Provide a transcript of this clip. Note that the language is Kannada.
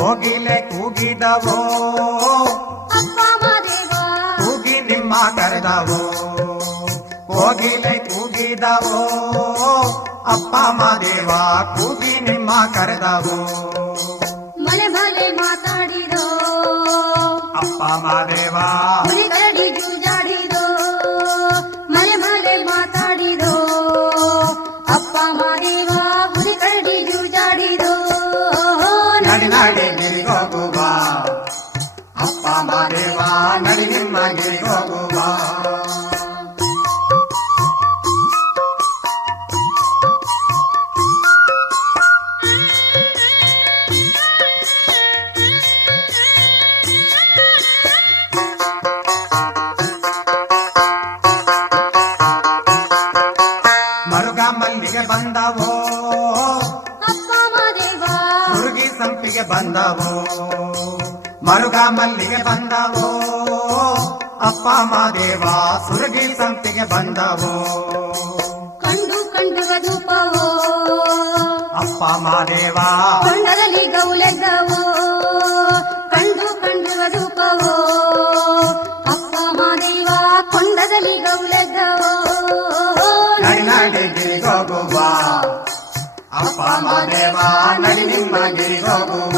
ಕೋಗಿಲೆ ಕೂಗಿದವೋ ಅಪ್ಪ ಮಾದೇವ ಕೂಗಿ ನಿಮ್ಮ ಕರೆದವೋ ಕೋಗಿಲೆ ಕೂಗಿದವೋ ಅಪ್ಪ ಮಾದೇವ ಕೂಗಿ ನಿಮ್ಮ ಕರೆದವೋ ಮಲೆ ಮಲೆ ಮಾತಾಡಿದೋ ಅಪ್ಪ ಮಾದೇವ ಹುಲಿ ಕರಡಿಗೂ ಜಾಡಿದೋ ಮಲೆ ಮಲೆ ಮಾತಾಡಿದೋ ಅಪ್ಪ ಮಾದೇವ ಹುಲಿ ಕರಡಿಗೂ ಜಾಡಿದೋ ನಡಿ ನಡಿ ಗಿರಿಗೋಗುವ ಅಪ್ಪ ಮಾದೇವ ನಡಿ ನಿಮ್ಮ ಗಿರಿಗೋಗುವ ಮರುಗ ಮಲ್ಲಿಗೆ ಬಂದವೋ ಅಪ್ಪ ಮಾದೇವ ಮುರುಗಿ ಸಂಪಿಗೆ ಬಂದವೋ ಮರುಗ ಮಲ್ಲಿಗೆ ಬಂದವೋ ಅಪ್ಪ ಮಾದೇವ ಸುರಗಿ ಸಂಪಿಗೆ ಬಂದವೋ ಕಂಡು ಕಂಡು ಧೂಪವೋ ಅಪ್ಪ ಮಾದೇವ ಕೊಂಡದಲ್ಲಿ ಗೌಲೆಗ್ಗವೋ ಕಂಡು ಕಂಡು ಧೂಪವೋ ಅಪ್ಪ ಮಾದೇವ ಕೊಂಡದಲ್ಲಿ ಗೌಲೆಗ್ಗವೋ ನಡಿ ನಡಿ ಗಿರಿಗೋಗುವ ಅಪ್ಪ ಮಾದೇವ ನಡಿ ನಿಮ್ಮ ಗಿರಿಗೋಗುವ